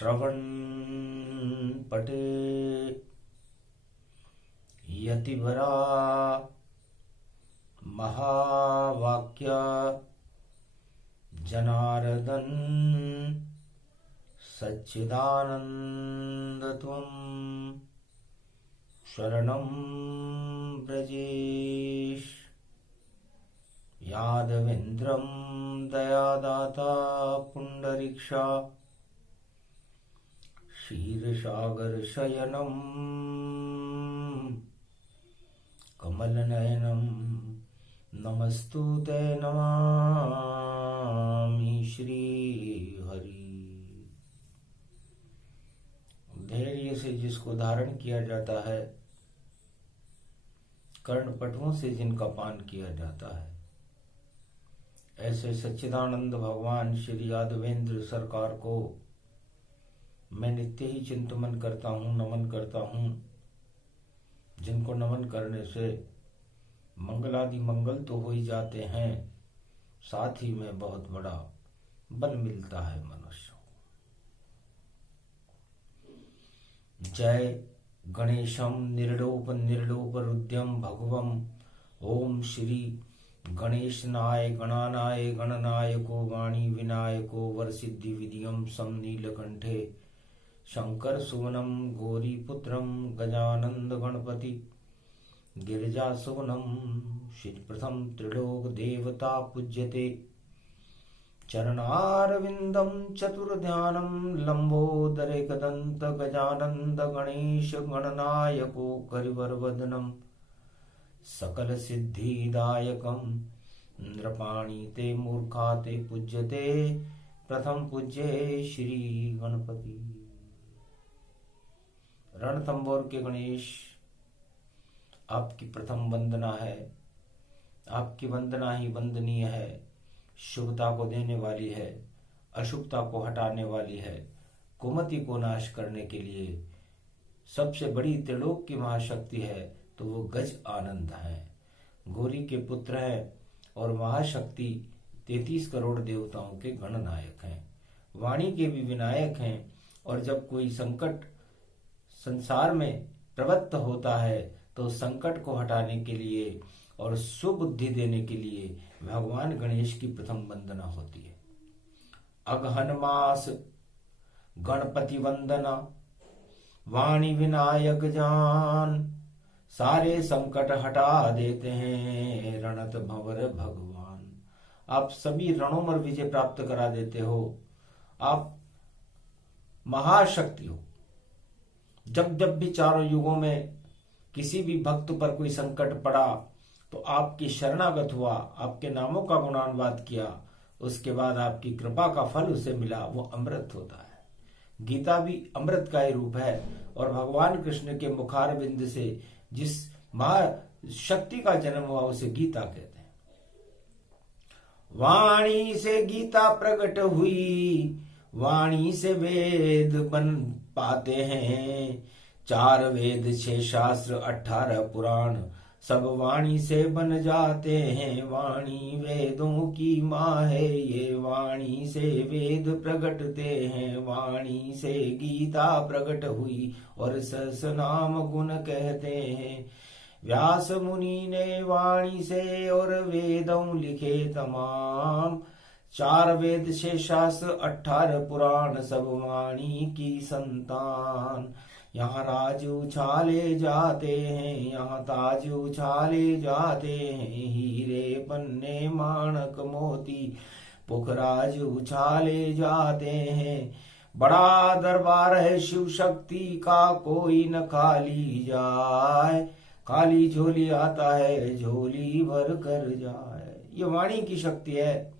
श्रवण पटे यतिवरा महावाक्य जनार्दन सच्चिदानंद त्वं शरणं ब्रजेश। यादवेन्द्रं दयादाता पुंडरीक्षा क्षीरसागर शयनं कमलनयनं नमस्तुते नमामि श्री हरि। धैर्य से जिसको धारण किया जाता है, कर्णपटुओं से जिनका पान किया जाता है, ऐसे सच्चिदानंद भगवान श्री यादवेंद्र सरकार को मैं नित्य ही चिंतन करता हूँ, नमन करता हूँ, जिनको नमन करने से मंगलादि मंगल तो हो ही जाते हैं, साथ ही में बहुत बड़ा बल मिलता है मनुष्य को। जय गणेशम निर्लोप निर्लोप रुद्यम भगवम। ओम श्री गणेशनाय गणानाय गणनायको वाणी विनायको वरसिद्धि विधियम सम नीलकंठे शंकर सुवनम गौरीपुत्रम गजानंद गणपति गिरिजा सुवनम श्रीप्रथम त्रिलोक देवता पूज्यते। चरणारविंदम चतुर्ध्यानम लंबोदरे कदंत गजानंद गणेश गणनायको करिवरवदनम सकल सिद्धिदायकम नृपाणी ते मूर्खा ते पूज्यते प्रथम पूज्ये श्री गणपति। रणथंबोर के गणेश, आपकी प्रथम वंदना है। आपकी वंदना ही वंदनीय है, शुभता को देने वाली है, अशुभता को हटाने वाली है, कुमति को नाश करने के लिए सबसे बड़ी त्रिलोक की महाशक्ति है, तो वो गज आनंद है। गौरी के पुत्र हैं और महाशक्ति 33 करोड़ देवताओं के गणनायक हैं, वाणी के भी विनायक हैं। और जब कोई संकट संसार में प्रवृत्त होता है तो संकट को हटाने के लिए और सुबुद्धि देने के लिए भगवान गणेश की प्रथम वंदना होती है। अगहन मास गणपति वंदना वाणी विनायक जान, सारे संकट हटा देते हैं रणत भंवर भगवान। आप सभी रणों में विजय प्राप्त करा देते हो, आप महाशक्ति हो। जब जब भी चारों युगों में किसी भी भक्त पर कोई संकट पड़ा तो आपकी शरणागत हुआ, आपके नामों का गुणानुवाद किया, उसके बाद आपकी कृपा का फल उसे मिला, वो अमृत होता है। गीता भी अमृत का ही रूप है और भगवान कृष्ण के मुखारविंद से जिस महाशक्ति का जन्म हुआ उसे गीता कहते हैं। वाणी से गीता प्रकट हुई, वाणी से वेद बन पाते हैं। 4 वेद 6 शास्त्र 18 पुराण सब वाणी से बन जाते हैं। वाणी वेदों की माँ है, ये वाणी से वेद प्रगटते हैं। वाणी से गीता प्रकट हुई और सहस नाम गुण कहते हैं। व्यास मुनि ने वाणी से और वेदों लिखे तमाम। 4 वेद 6 शास्त्र 18 पुराण सब वाणी की संतान। यहाँ राज उछाले जाते हैं, यहाँ ताज उछाले जाते हैं। हीरे पन्ने माणक मोती पुखराज उछाले जाते हैं। बड़ा दरबार है शिव शक्ति का, कोई न खाली जाए। खाली झोली आता है, झोली भर कर जाए। ये वाणी की शक्ति है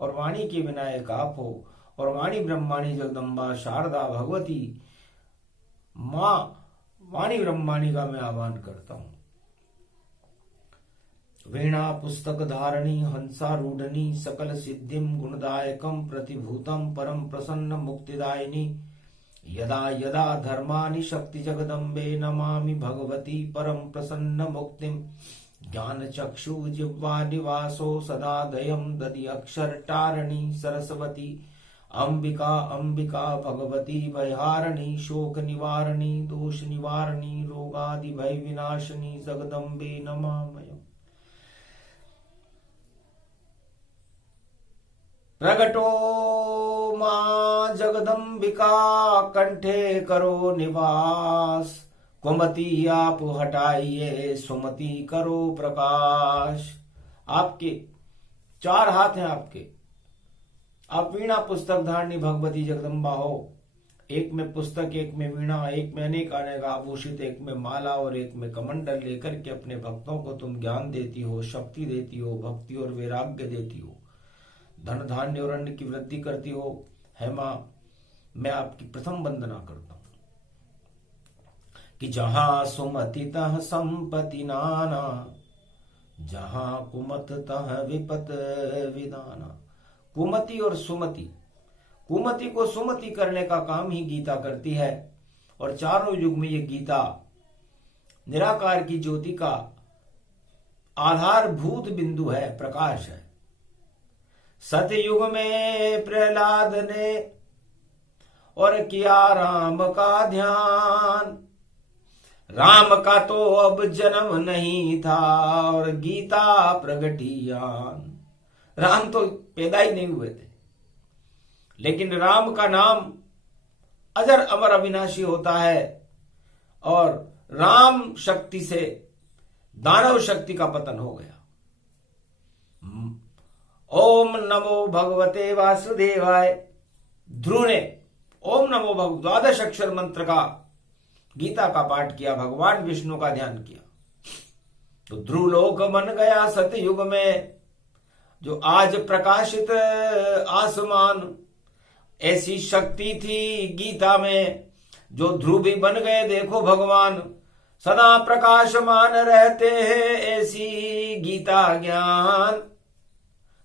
और वाणी के विनायक आप हो। और वाणी ब्रह्माणी जगदम्बा शारदा भगवती माँ वाणी ब्रह्माणी का मैं आह्वान करता हूं। वीणा पुस्तक धारणी हंसारूढ़नी सकल सिद्धिम गुणदायकम प्रतिभूतम परम प्रसन्न मुक्तिदायिनी। यदा यदा धर्मानि शक्ति जगदम्बे नमामि भगवती परम प्रसन्न मुक्तिम। ज्ञान चक्षु जिह्वा निवासो सदा दयम दधि अक्षर टारणी सरस्वती। अंबिका अंबिका भगवती भयहारिणी शोक निवारिणी दोष निवारिणी रोगादि भय विनाशिनी जगदम्बे नमामयम्। प्रगटो मां जगदम्बिका कंठे करो निवास, कुमति आप हटाइए सुमति करो प्रकाश। आपके 4 हाथ हैं आपके, आप वीणा पुस्तक धारणी भगवती जगदम्बा हो। एक में पुस्तक, एक में वीणा, एक में अनेक अनेक आभूषित, एक में माला और एक में कमंडल लेकर के अपने भक्तों को तुम ज्ञान देती हो, शक्ति देती हो, भक्ति और वैराग्य देती हो, धन धान्य और अन्न की वृद्धि करती हो। है मां, मैं आपकी प्रथम वंदना करता हूं कि जहां सुमति तह संपत्ति नाना, जहां कुमत तह विपत विदाना। कुमति और सुमति, कुमति को सुमति करने का काम ही गीता करती है। और चारों युग में ये गीता निराकार की ज्योति का आधारभूत बिंदु है, प्रकाश है। सतयुग में प्रहलाद ने और किया राम का ध्यान, राम का तो अब जन्म नहीं था और गीता प्रगटियान। राम तो पैदा ही नहीं हुए थे, लेकिन राम का नाम अजर अमर अविनाशी होता है और राम शक्ति से दानव शक्ति का पतन हो गया। ओम नमो भगवते वासुदेवाय। ध्रुव ने ओम नमो भगवते 12 अक्षर मंत्र का गीता का पाठ किया, भगवान विष्णु का ध्यान किया, तो ध्रुव लोक बन गया सतयुग में। जो आज प्रकाशित आसमान, ऐसी शक्ति थी गीता में, जो ध्रुव भी बन गए। देखो भगवान सदा प्रकाशमान रहते हैं, ऐसी गीता ज्ञान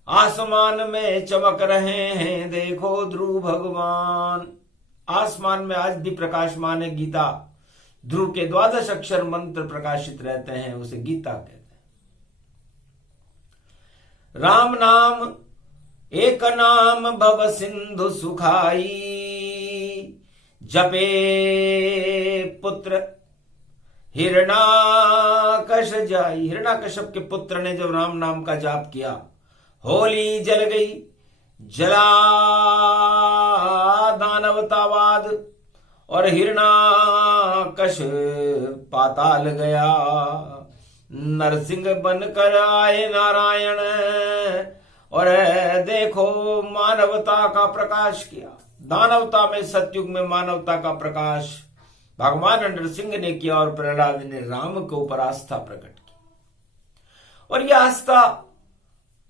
आसमान में चमक रहे हैं। देखो ध्रुव भगवान आसमान में आज भी प्रकाशमान है गीता। ध्रुव के 12 अक्षर मंत्र प्रकाशित रहते हैं, उसे गीता कहते हैं। राम नाम एक नाम भव सिंधु सुखाई, जपे पुत्र हिरणाकश जाई। हिरणाकश्यप के पुत्र ने जब राम नाम का जाप किया, होली जल गई, जला दानवतावाद और हिरणाकश पाताल गया। नरसिंह बनकर आए नारायण और देखो मानवता का प्रकाश किया। दानवता में, सतयुग में मानवता का प्रकाश भगवान नरसिंह ने किया और प्रहलाद ने राम के ऊपर आस्था प्रकट की। और यह आस्था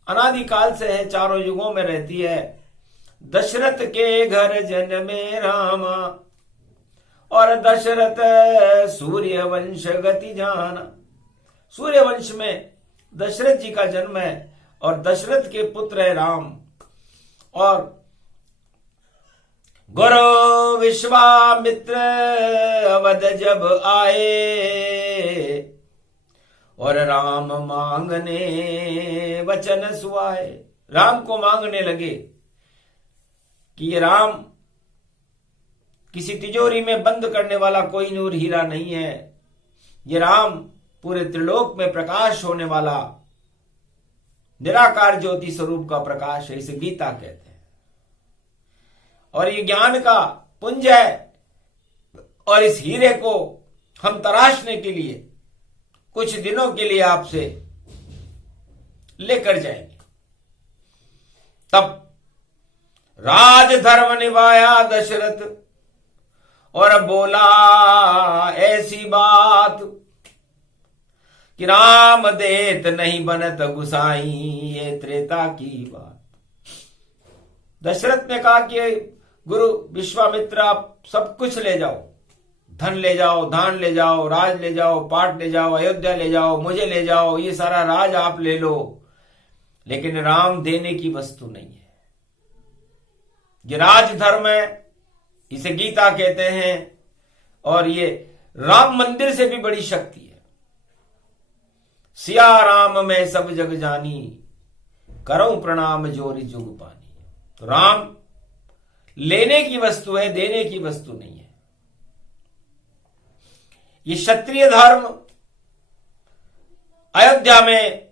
अनादिकाल से है, चारों युगों में रहती है। दशरथ के घर जन्मे रामा और दशरथ सूर्य वंश गति जाना। सूर्य वंश में दशरथ जी का जन्म है और दशरथ के पुत्र है राम। और गुरु विश्वामित्र अवध जब आए और राम मांगने वचन सुआए। राम को मांगने लगे कि ये राम किसी तिजोरी में बंद करने वाला कोई नूर हीरा नहीं है, ये राम पूरे त्रिलोक में प्रकाश होने वाला निराकार ज्योति स्वरूप का प्रकाश है। इसे गीता कहते हैं। और ये ज्ञान का पुंज है। और इस हीरे को हम तराशने के लिए कुछ दिनों के लिए आपसे लेकर जाएंगे। तब राज धर्म निभाया दशरथ और बोला ऐसी बात कि राम देत नहीं बनत गुसाई, ये त्रेता की बात। दशरथ ने कहा कि गुरु विश्वामित्र आप सब कुछ ले जाओ, धन ले जाओ, धान ले जाओ, राज ले जाओ, पाट ले जाओ, अयोध्या ले जाओ, मुझे ले जाओ, ये सारा राज आप ले लो, लेकिन राम देने की वस्तु नहीं है। ये राज धर्म है, इसे गीता कहते हैं। और ये राम मंदिर से भी बड़ी शक्ति है। सिया राम में सब जग जानी, करो प्रणाम जोरी जुग पानी। तो राम लेने की वस्तु है, देने की वस्तु नहीं है। ये क्षत्रिय धर्म अयोध्या में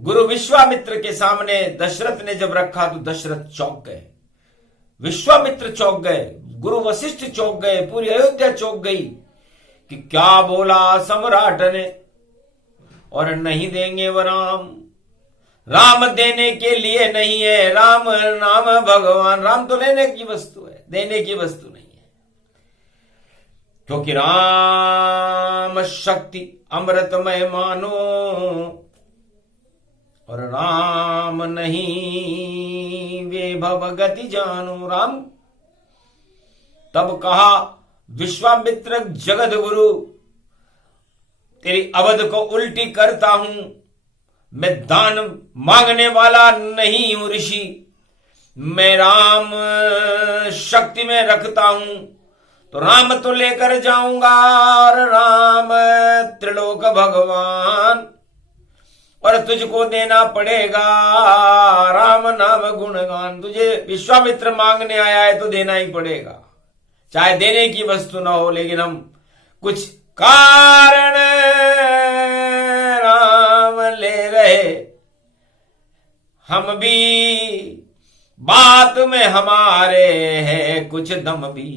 गुरु विश्वामित्र के सामने दशरथ ने जब रखा तो दशरथ चौंक गए, विश्वामित्र चौंक गए, गुरु वशिष्ठ चौंक गए, पूरी अयोध्या चौंक गई कि क्या बोला सम्राट ने, और नहीं देंगे वो राम। राम देने के लिए नहीं है, राम नाम भगवान। राम तो लेने की वस्तु है, देने की वस्तु नहीं है। क्योंकि राम शक्ति अमृतमय मानो और राम नहीं वैभव गति जानो। राम तब कहा, विश्वामित्र जगत गुरु, तेरी अवध को उल्टी करता हूं, मैं दान मांगने वाला नहीं हूं ऋषि, मैं राम शक्ति में रखता हूं, तो राम तो लेकर जाऊंगा, और राम त्रिलोक भगवान, और तुझको देना पड़ेगा राम नाम गुणगान। तुझे विश्वामित्र मांगने आया है तो देना ही पड़ेगा, चाहे देने की वस्तु ना हो, लेकिन हम कुछ कारण राम ले रहे, हम भी बात में हमारे है कुछ दम भी।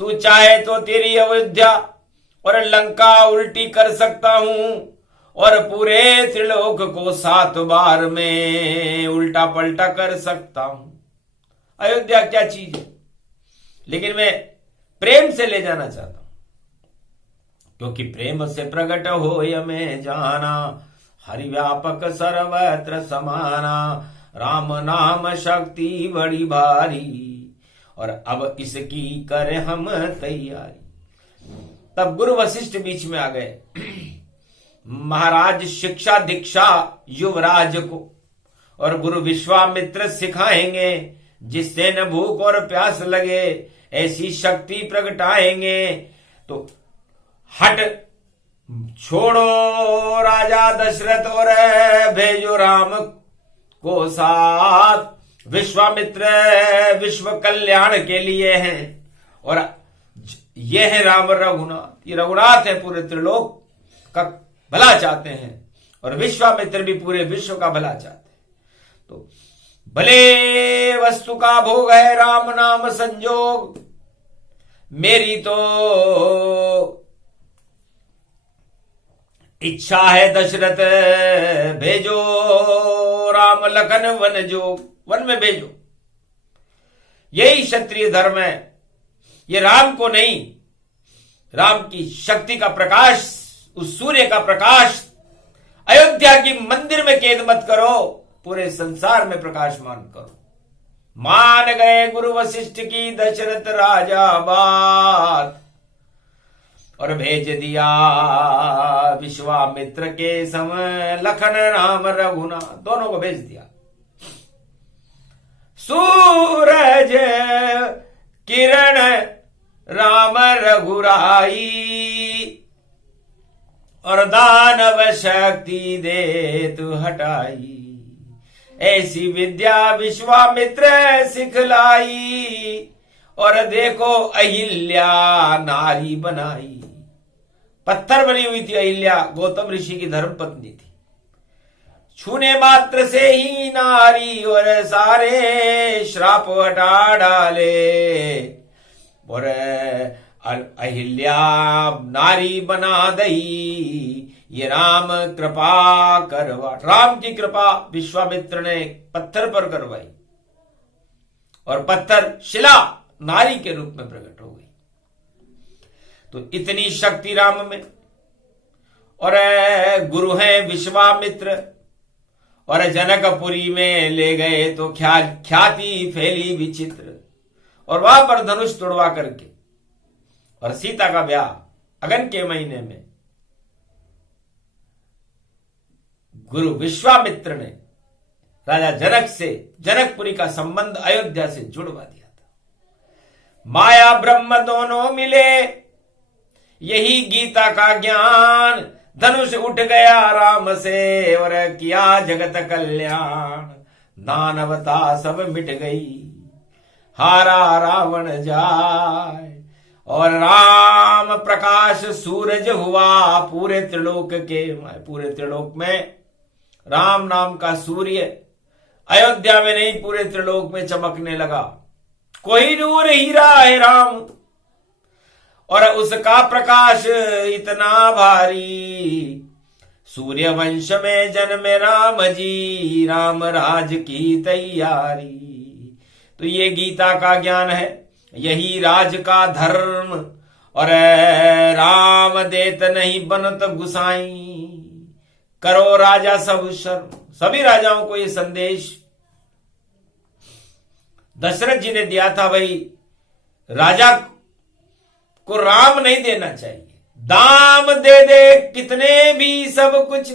तू चाहे तो तेरी अयोध्या और लंका उल्टी कर सकता हूं, और पूरे त्रिलोक को 7 बार में उल्टा पलटा कर सकता हूं। अयोध्या क्या चीज है, लेकिन मैं प्रेम से ले जाना चाहता हूं, क्योंकि प्रेम से प्रकट हो यमें जाना, हरि व्यापक सर्वत्र समाना, राम नाम शक्ति बड़ी भारी, और अब इसकी करें हम तैयारी। तब गुरु वशिष्ठ बीच में आ गए। महाराज शिक्षा दीक्षा युवराज को, और गुरु विश्वामित्र सिखाएंगे, जिससे न भूख और प्यास लगे ऐसी शक्ति प्रगटाएंगे। तो हट छोड़ो राजा दशरथ और भेजो राम को साथ। विश्वामित्र विश्व कल्याण के लिए हैं, और ये है राम रघुनाथ। ये रघुनाथ है, पूरे त्रिलोक का भला चाहते हैं, और विश्वामित्र भी पूरे विश्व का भला चाहते हैं। तो भले वस्तु का भोग है राम नाम संजोग, मेरी तो इच्छा है दशरथ भेजो राम लखन वन जोग, वन में भेजो। यही क्षत्रिय धर्म है। ये राम को नहीं, राम की शक्ति का प्रकाश, उस सूर्य का प्रकाश अयोध्या की मंदिर में कैद मत करो, पूरे संसार में प्रकाशमान करो। मान गए गुरु वशिष्ठ की दशरथ राजा बात, और भेज दिया विश्वामित्र के सम लखन राम रघुनाथ, दोनों को भेज दिया। सूरज किरण राम रघुराई, और दानव शक्ति दे तू हटाई, ऐसी विद्या विश्वामित्र सिखलाई, और देखो अहिल्या नारी बनाई। पत्थर बनी हुई थी अहिल्या, गौतम ऋषि की धर्म पत्नी थी। छूने मात्र से ही नारी और सारे श्राप हटा डाले, और अहिल्या नारी बना दई। ये राम कृपा करवा, राम की कृपा विश्वामित्र ने पत्थर पर करवाई, और पत्थर शिला नारी के रूप में प्रकट हो गई। तो इतनी शक्ति राम में, और गुरु हैं विश्वामित्र, और जनकपुरी में ले गए तो ख्याति फैली विचित्र, और वहां पर धनुष तोड़वा करके और सीता का ब्याह अगन के महीने में गुरु विश्वामित्र ने राजा जनक से, जनकपुरी का संबंध अयोध्या से जुड़वा दिया था। माया ब्रह्म दोनों मिले, यही गीता का ज्ञान, धनुष उठ गया राम से और किया जगत कल्याण। दानवता सब मिट गई, हारा रावण जाए। और राम प्रकाश सूरज हुआ पूरे त्रिलोक के, पूरे त्रिलोक में राम नाम का सूर्य अयोध्या में नहीं पूरे त्रिलोक में चमकने लगा। कोई नूर हीरा है राम, और उसका प्रकाश इतना भारी। सूर्य वंश में जन्मे राम जी, राम राज की तैयारी। तो ये गीता का ज्ञान है, यही राज का धर्म। और राम देत नहीं बनत गुसाई, करो राजा सब शर्म। सभी राजाओं को ये संदेश दशरथ जी ने दिया था, भाई राजा को राम नहीं देना चाहिए। दाम दे दे कितने भी सब कुछ,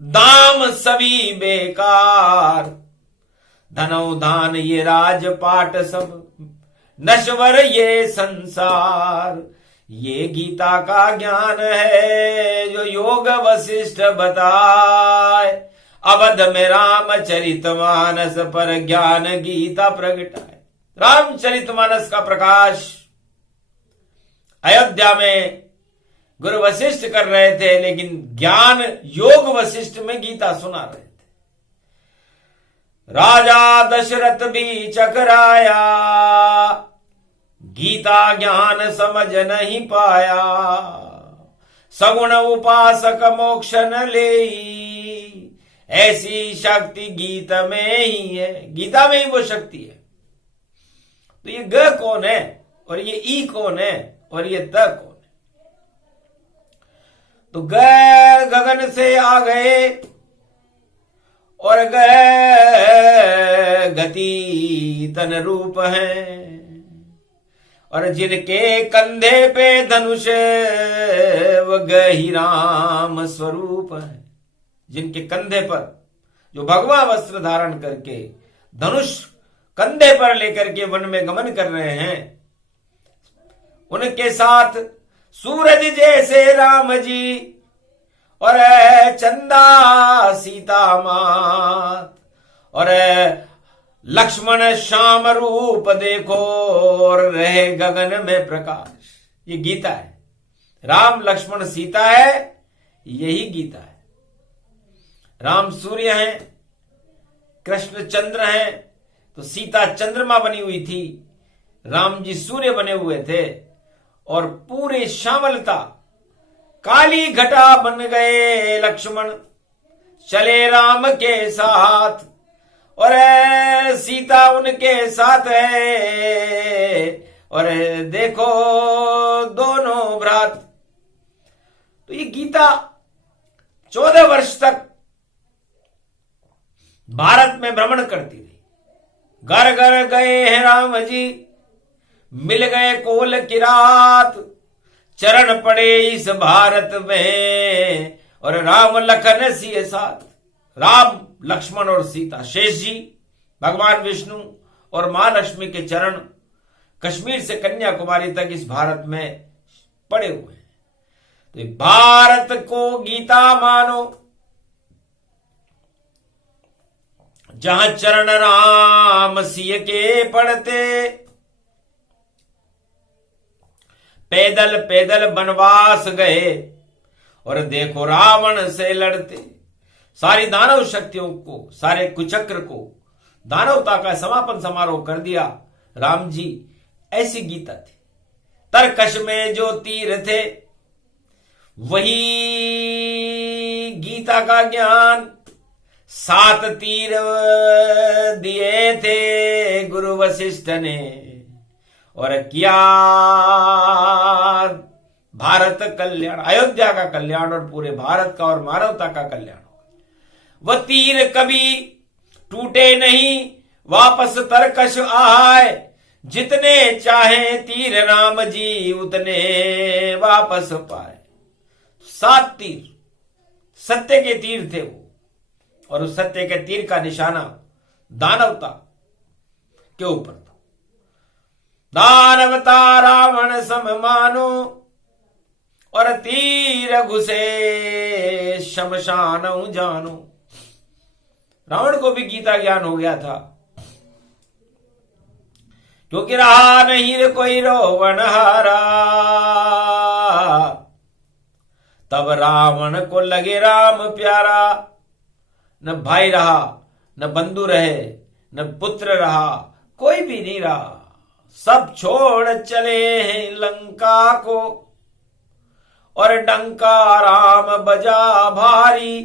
दाम सभी बेकार। धनो दान ये राजपाट सब, नश्वर ये संसार। ये गीता का ज्ञान है जो योग वशिष्ठ बताए। अवध में रामचरितमानस पर ज्ञान गीता प्रगटाए। रामचरितमानस का प्रकाश अयोध्या में गुरु वशिष्ठ कर रहे थे, लेकिन ज्ञान योग वशिष्ठ में गीता सुना रहे थे। राजा दशरथ भी चकराया, गीता ज्ञान समझ नहीं पाया। सगुण उपासक मोक्ष न ले, ऐसी शक्ति गीता में ही है। गीता में ही वो शक्ति है। तो ये ग कौन है और ये ई कौन है और ये द कौन है? तो ग गगन से आ गए और ग गति तन रूप है, और जिनके कंधे पे धनुष वह गही राम स्वरूप है। जिनके कंधे पर जो भगवा वस्त्र धारण करके धनुष कंधे पर लेकर के वन में गमन कर रहे हैं, उनके साथ सूरज जैसे राम जी और चंदा सीता मात, और लक्ष्मण श्याम रूप देखो और रहे गगन में प्रकाश। ये गीता है। राम लक्ष्मण सीता है, यही गीता है। राम सूर्य हैं, कृष्ण चंद्र हैं, तो सीता चंद्रमा बनी हुई थी, राम जी सूर्य बने हुए थे। और पूरे श्यामलता काली घटा बन गए लक्ष्मण, चले राम के साथ और सीता उनके साथ है। और देखो दोनों भ्रात। तो ये गीता 14 वर्ष तक भारत में भ्रमण करती रही। घर घर गए हैं राम जी, मिल गए कोल की रात, चरण पड़े इस भारत में और राम लखन सिए साथ। राम लक्ष्मण और सीता, शेष जी भगवान विष्णु और मां लक्ष्मी के चरण कश्मीर से कन्याकुमारी तक इस भारत में पड़े हुए हैं। तो भारत को गीता मानो, जहां चरण राम सिय के पड़ते, पैदल पैदल बनवास गए और देखो रावण से लड़ते। सारी दानव शक्तियों को, सारे कुचक्र को, दानवता का समापन समारोह कर दिया राम जी। ऐसी गीता थी। तरकश में जो तीर थे वही गीता का ज्ञान। 7 तीर दिए थे गुरु वशिष्ठ ने और किया भारत कल्याण, अयोध्या का कल्याण और पूरे भारत का और मानवता का कल्याण। वह तीर कभी टूटे नहीं, वापस तरकश आए। जितने चाहे तीर राम जी उतने वापस पाए। 7 तीर सत्य के तीर थे वो, और उस सत्य के तीर का निशाना दानवता के ऊपर था। दानवता रावण सम मानो और तीर घुसे शमशान जानो। रावण को भी गीता ज्ञान हो गया था क्योंकि रहा नहीं रे कोई रोवन हारा। तब रावण को लगे राम प्यारा। न भाई रहा, न बंधु रहे, न पुत्र रहा, कोई भी नहीं रहा। सब छोड़ चले हैं लंका को, और डंका राम बजा भारी।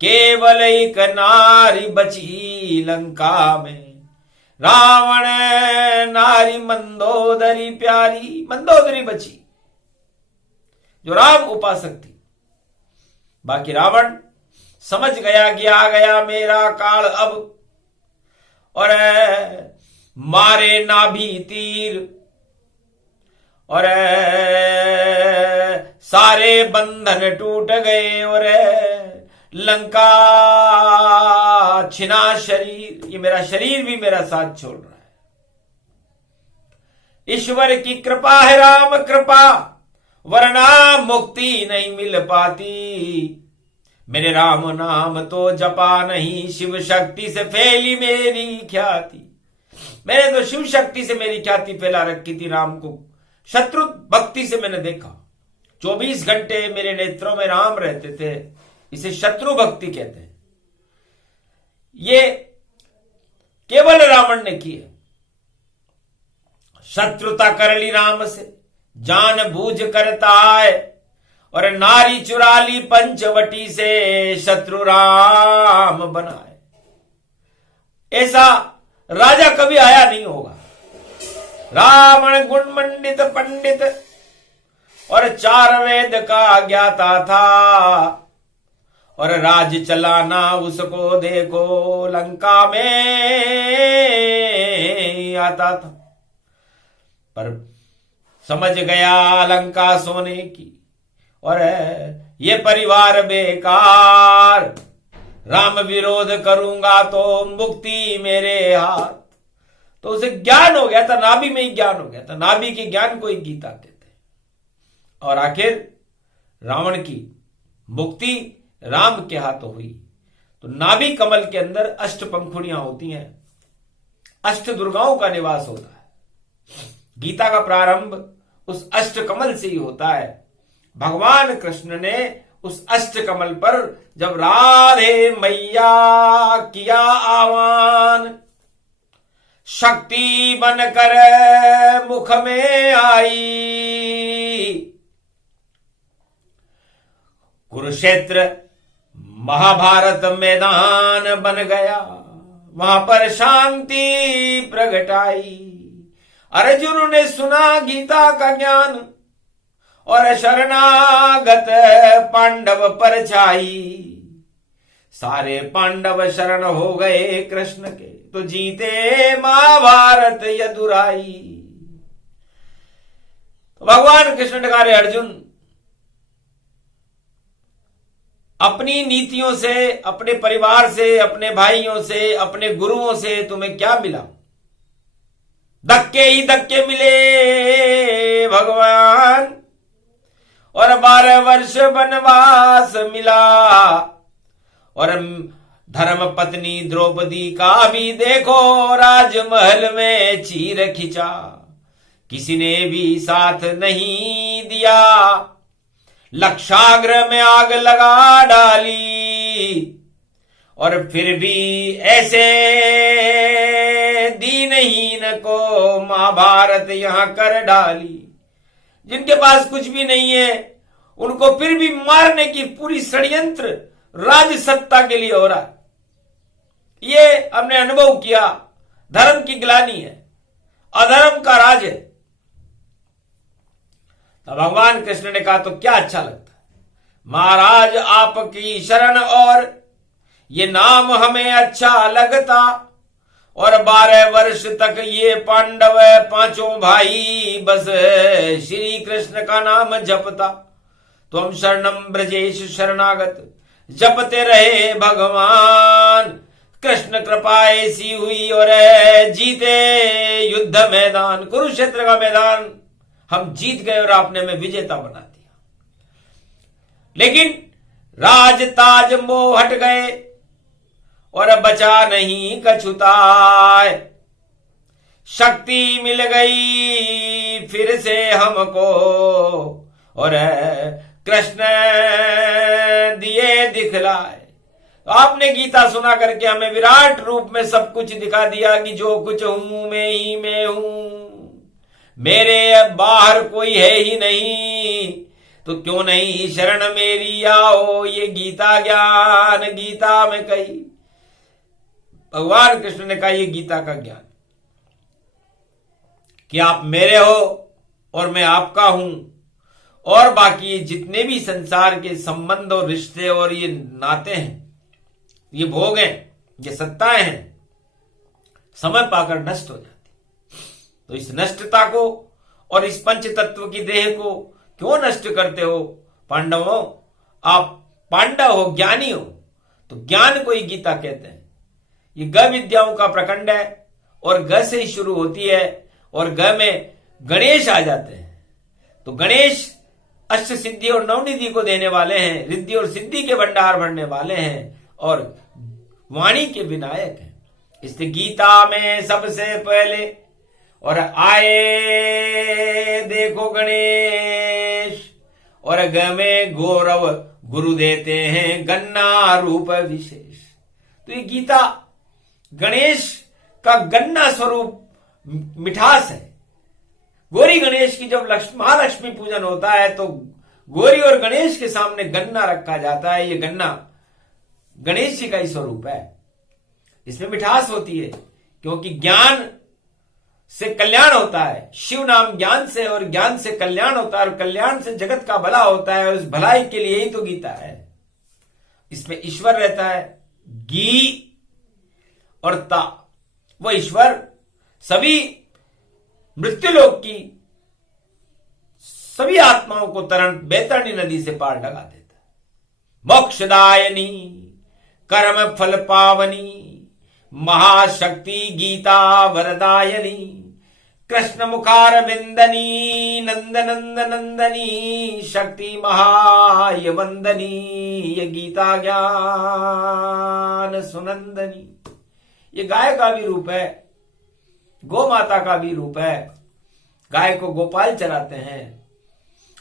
केवल एक नारी बची लंका में, रावण नारी मंदोदरी प्यारी। मंदोदरी बची जो राम उपासक थी। बाकी रावण समझ गया कि आ गया मेरा काल अब, और मारे नाभि तीर, और सारे बंधन टूट गए, और लंका छिना शरीर। ये मेरा शरीर भी मेरा साथ छोड़ रहा है। ईश्वर की कृपा है, राम कृपा, वरना मुक्ति नहीं मिल पाती। मेरे राम नाम तो जपा नहीं, शिव शक्ति से फैली मेरी ख्याति। मैंने तो शिव शक्ति से मेरी ख्याति फैला रखी थी। राम को शत्रु भक्ति से मैंने देखा। 24 घंटे मेरे नेत्रों में राम रहते थे। इसे शत्रु भक्ति कहते हैं। ये केवल रावण ने की है। शत्रुता कर ली राम से, जान बूझ करता है, और नारी चुरा ली पंचवटी से, शत्रु राम बनाए। ऐसा राजा कभी आया नहीं होगा। रावण गुण मंडित पंडित और 4 वेद का ज्ञाता था, और राज चलाना उसको देखो लंका में आता था। पर समझ गया लंका सोने की, और ये परिवार बेकार। राम विरोध करूंगा तो मुक्ति मेरे हाथ। तो उसे ज्ञान हो गया था, नाभि में ही ज्ञान हो गया था। नाभि के ज्ञान को ही गीता कहते हैं। और आखिर रावण की मुक्ति राम के हाथों हुई। तो नाभि कमल के अंदर 8 पंखुड़ियां होती हैं, 8 दुर्गाओं का निवास होता है। गीता का प्रारंभ उस 8 कमल से ही होता है। भगवान कृष्ण ने उस 8 कमल पर जब राधे मैया किया आह्वान, शक्ति बनकर मुख में आई। कुरुक्षेत्र महाभारत मैदान बन गया, वहां पर शांति प्रगटाई। अर्जुन ने सुना गीता का ज्ञान, और शरणागत पांडव पर छाई। सारे पांडव शरण हो गए कृष्ण के, तो जीते महाभारत यदुराई। तो भगवान कृष्ण ने कहा, अर्जुन, अपनी नीतियों से, अपने परिवार से, अपने भाइयों से, अपने गुरुओं से तुम्हें क्या मिला? धक्के ही धक्के मिले भगवान, और 12 वर्ष वनवास मिला। और धर्म पत्नी द्रौपदी का भी देखो राजमहल में चीर खिंचा, किसी ने भी साथ नहीं दिया। लक्षाग्र में आग लगा डाली, और फिर भी ऐसे दीनहीन को महाभारत यहां कर डाली। जिनके पास कुछ भी नहीं है उनको फिर भी मारने की पूरी षड्यंत्र राज सत्ता के लिए हो रहा है। ये हमने अनुभव किया। धर्म की ग्लानि है, अधर्म का राज है। तो भगवान कृष्ण ने कहा, तो क्या अच्छा लगता है महाराज आपकी शरण, और ये नाम हमें अच्छा लगता। और 12 वर्ष तक ये पांडव 5 भाई बस श्री कृष्ण का नाम जपता। तो हम शरणम ब्रजेश शरणागत जपते रहे भगवान। कृष्ण कृपा ऐसी हुई और जीते युद्ध मैदान, कुरुक्षेत्र का मैदान हम जीत गए और आपने हमें विजेता बना दिया। लेकिन राज ताज मोह हट गए और बचा नहीं कछुताय। शक्ति मिल गई फिर से हमको, और कृष्ण दिए दिखलाए। आपने गीता सुना करके हमें विराट रूप में सब कुछ दिखा दिया कि जो कुछ हूं मैं ही मैं हूं, मेरे बाहर कोई है ही नहीं, तो क्यों नहीं शरण मेरी आओ। ये गीता ज्ञान गीता में कही, भगवान कृष्ण ने कहा ये गीता का ज्ञान कि आप मेरे हो और मैं आपका हूं, और बाकी जितने भी संसार के संबंध और रिश्ते और ये नाते हैं, ये भोग हैं, ये सत्ताएं हैं, समय पाकर नष्ट हो जाती। तो इस नष्टता को और इस पंच तत्व की देह को क्यों नष्ट करते हो पांडवों? आप पांडव हो, ज्ञानी हो, तो ज्ञान को ही गीता कहते हैं। ये ग विद्याओं का प्रखंड है और ग से ही शुरू होती है, और ग में गणेश आ जाते हैं। तो गणेश अष्ट सिद्धि और नवनिधि को देने वाले हैं, रिद्धि और सिद्धि के भंडार भरने वाले हैं, और वाणी के विनायक हैं। इसलिए गीता में सबसे पहले और आए देखो गणेश, और ग में गौरव गुरु देते हैं गन्ना रूप विशेष। तो ये गीता गणेश का गन्ना स्वरूप मिठास है। गौरी गणेश की जब महालक्ष्मी पूजन होता है तो गौरी और गणेश के सामने गन्ना रखा जाता है। ये गन्ना गणेश जी का ही स्वरूप है। इसमें मिठास होती है क्योंकि ज्ञान से कल्याण होता है। शिव नाम ज्ञान से, और ज्ञान से कल्याण होता है, और कल्याण से जगत का भला होता है, और उस भलाई के लिए ही तो गीता है। इसमें ईश्वर रहता है। गी और ता, वो ईश्वर सभी मृत्युलोक की सभी आत्माओं को बैतरणी नदी से पार लगा देता है। मोक्षदायनी कर्म फल पावनी महाशक्ति गीता वरदायनी, कृष्ण मुखार बिंदनी नंद नंद नंदनी, शक्ति महाय वंदनी, ये गीता ज्ञान सुनंदनी। ये गाय का भी रूप है, गौ माता का भी रूप है। गाय को गोपाल चराते हैं,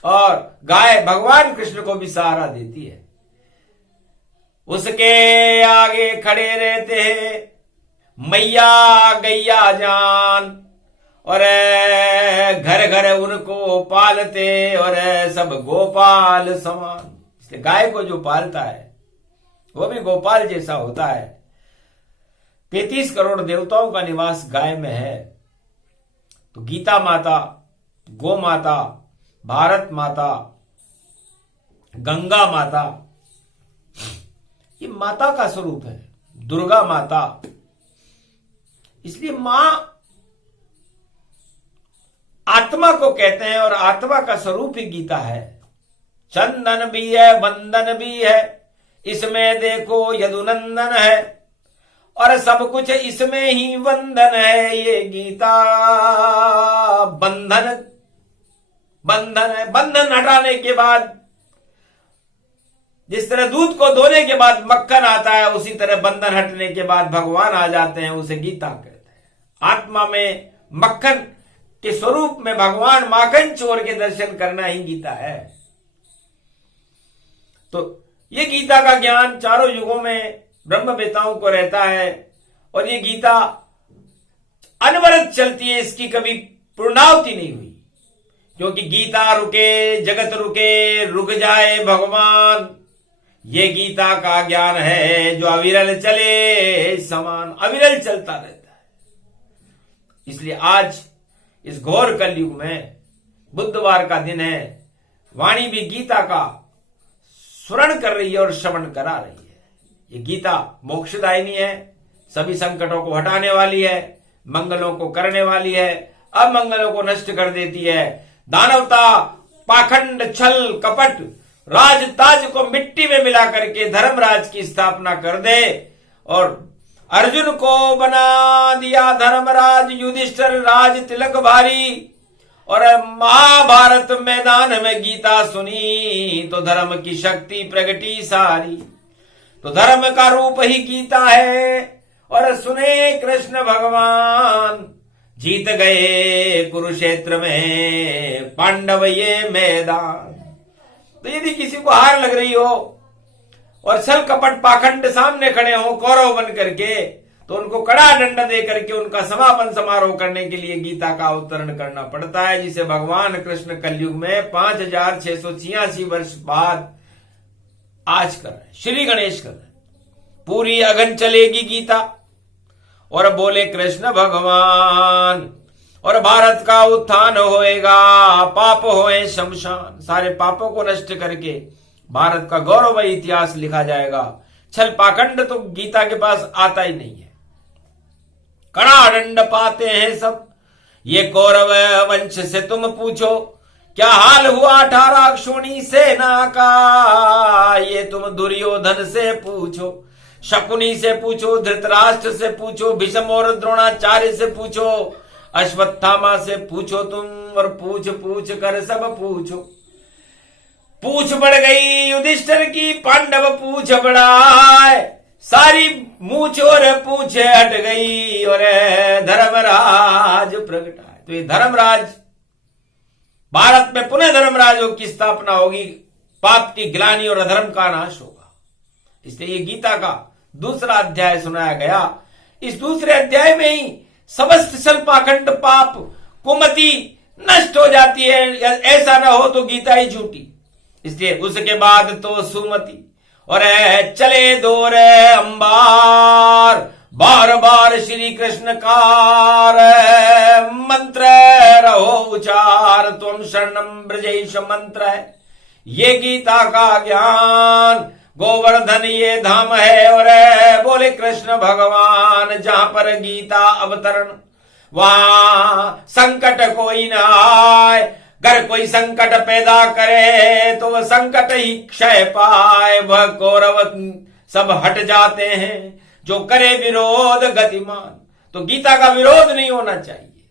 और गाय भगवान कृष्ण को भी सहारा देती है। उसके आगे खड़े रहते हैं मैया गैया जान, और घर घर उनको पालते, और सब गोपाल समान। इसलिए गाय को जो पालता है वो भी गोपाल जैसा होता है। 33 करोड़ देवताओं का निवास गाय में है। तो गीता माता, गो माता, भारत माता, गंगा माता, ये माता का स्वरूप है। दुर्गा माता, इसलिए मां आत्मा को कहते हैं, और आत्मा का स्वरूप ही गीता है। चंदन भी है, वंदन भी है, इसमें देखो यदुनंदन है, और सब कुछ इसमें ही वंदन है। ये गीता बंधन है। बंधन हटाने के बाद जिस तरह दूध को धोने के बाद मक्खन आता है, उसी तरह बंधन हटने के बाद भगवान आ जाते हैं। उसे गीता कहते हैं। आत्मा में मक्खन के स्वरूप में भगवान माखन चोर के दर्शन करना ही गीता है। तो ये गीता का ज्ञान चारों युगों में ब्रह्मवेताओं को रहता है, और ये गीता अनवरत चलती है। इसकी कभी पूर्णावति नहीं हुई, क्योंकि गीता रुके जगत रुके, रुक जाए भगवान। ये गीता का ज्ञान है जो अविरल चले समान, अविरल चलता रहता है। इसलिए आज इस घोर कलयुग में बुधवार का दिन है, वाणी भी गीता का स्मरण कर रही है और श्रवण करा रही है। ये गीता मोक्षदायिनी है, सभी संकटों को हटाने वाली है, मंगलों को करने वाली है, अमंगलों को नष्ट कर देती है। दानवता, पाखंड, छल, कपट, राज ताज को मिट्टी में मिला करके धर्मराज की स्थापना कर दे, और अर्जुन को बना दिया धर्मराज, युधिष्ठिर राज तिलक भारी, और महाभारत मैदान में गीता सुनी तो धर्म की शक्ति प्रगटी सारी। तो धर्म का रूप ही गीता है, और सुने कृष्ण भगवान जीत गए कुरुक्षेत्र में पांडव ये मैदान। तो यदि किसी को हार लग रही हो और छल कपट पाखंड सामने खड़े हो कौरव बन करके, तो उनको कड़ा दंड दे करके उनका समापन समारोह करने के लिए गीता का अवतरण करना पड़ता है, जिसे भगवान कृष्ण कलयुग में 5686 वर्ष बाद आज कर रहे, श्री गणेश कर रहे। पूरी अगन चलेगी गीता। और बोले कृष्ण भगवान, और भारत का उत्थान होएगा, पाप होए शमशान। सारे पापों को नष्ट करके भारत का गौरवमय इतिहास लिखा जाएगा। छल पाखंड तो गीता के पास आता ही नहीं है। कड़ा दंड पाते हैं सब। ये कौरव वंश से तुम पूछो, क्या हाल हुआ 18 अक्षोणी सेना का। ये तुम दुर्योधन से पूछो, शकुनी से पूछो, धृतराष्ट्र से पूछो, भीष्म और द्रोणाचार्य से पूछो, अश्वत्थामा से पूछो तुम, और पूछ पूछ कर सब पूछो। पूछ बढ़ गई युधिष्ठिर की, पांडव पूछ बढ़ाए, सारी मूछ और पूछ हट गई, और धर्मराज प्रगटाए। तो ये धर्मराज, भारत में पुनः धर्मराजों की स्थापना होगी, पाप की ग्लानि और अधर्म का नाश होगा। इसलिए ये गीता का दूसरा अध्याय सुनाया गया। इस दूसरे अध्याय में ही समस्त छल पाखंड पाप कुमति नष्ट हो जाती है। ऐसा न हो तो गीता ही झूठी। इसलिए उसके बाद तो सुमति और चले दौर अंबार, बार बार श्री कृष्ण कार मंत्र रहो उचार, तुम शरणम ब्रजेश मंत्र है ये गीता का ज्ञान। गोवर्धन ये धाम है, और बोले कृष्ण भगवान, जहां पर गीता अवतरण वहां संकट कोई न आए। अगर कोई संकट पैदा करे तो वह संकट ही क्षय पाए। वह कौरव सब हट जाते हैं जो करे विरोध गतिमान। तो गीता का विरोध नहीं होना चाहिए।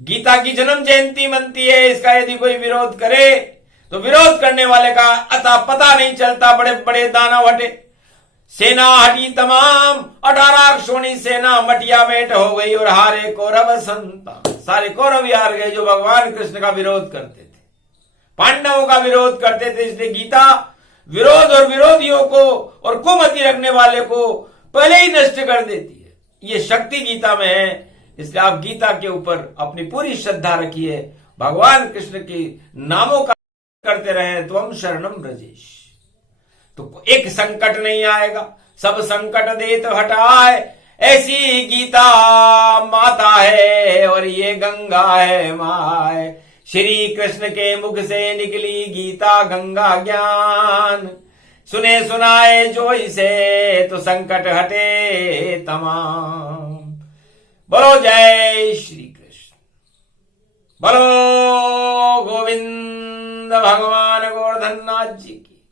गीता की जन्म जयंती मनती है, इसका यदि कोई विरोध करे तो विरोध करने वाले का अता पता नहीं चलता। बड़े बड़े दानव हटे, सेना हटी तमाम, 18 अक्षोणी सेना मटिया मेट हो गई, और हारे कौरव संतान। सारे कौरव ही हार गए जो भगवान कृष्ण का विरोध करते थे, पांडवों का विरोध करते थे। इसलिए गीता विरोध और विरोधियों को और कुमति रखने वाले को पहले ही नष्ट कर देती है। ये शक्ति गीता में है। इसलिए आप गीता के ऊपर अपनी पूरी श्रद्धा रखिए, भगवान कृष्ण के नामों का करते रहे, तो हम शरणम ब्रजेश। तो एक संकट नहीं आएगा, सब संकट देत हटाए। ऐसी गीता माता है और ये गंगा है माय। श्री कृष्ण के मुख से निकली गीता गंगा ज्ञान। सुने सुनाए जो इसे, तो संकट हटे तमाम। बोलो जय श्री कृष्ण, बोलो गोविंद भगवान गोवर्धननाथ जी की,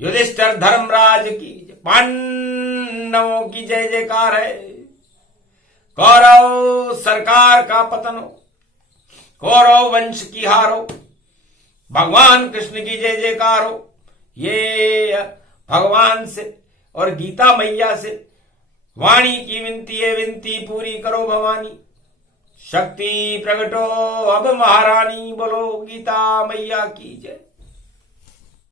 युधिष्ठिर धर्मराज की, पांडवों की जय जयकार है। कौरव सरकार का पतन हो, कौरव वंश की हारो, भगवान कृष्ण की जय जयकार हो। ये भगवान से और गीता मैया से वाणी की विनती है, विनती पूरी करो भवानी। शक्ति प्रगटो अब महारानी, बोलो गीता मैया की जय।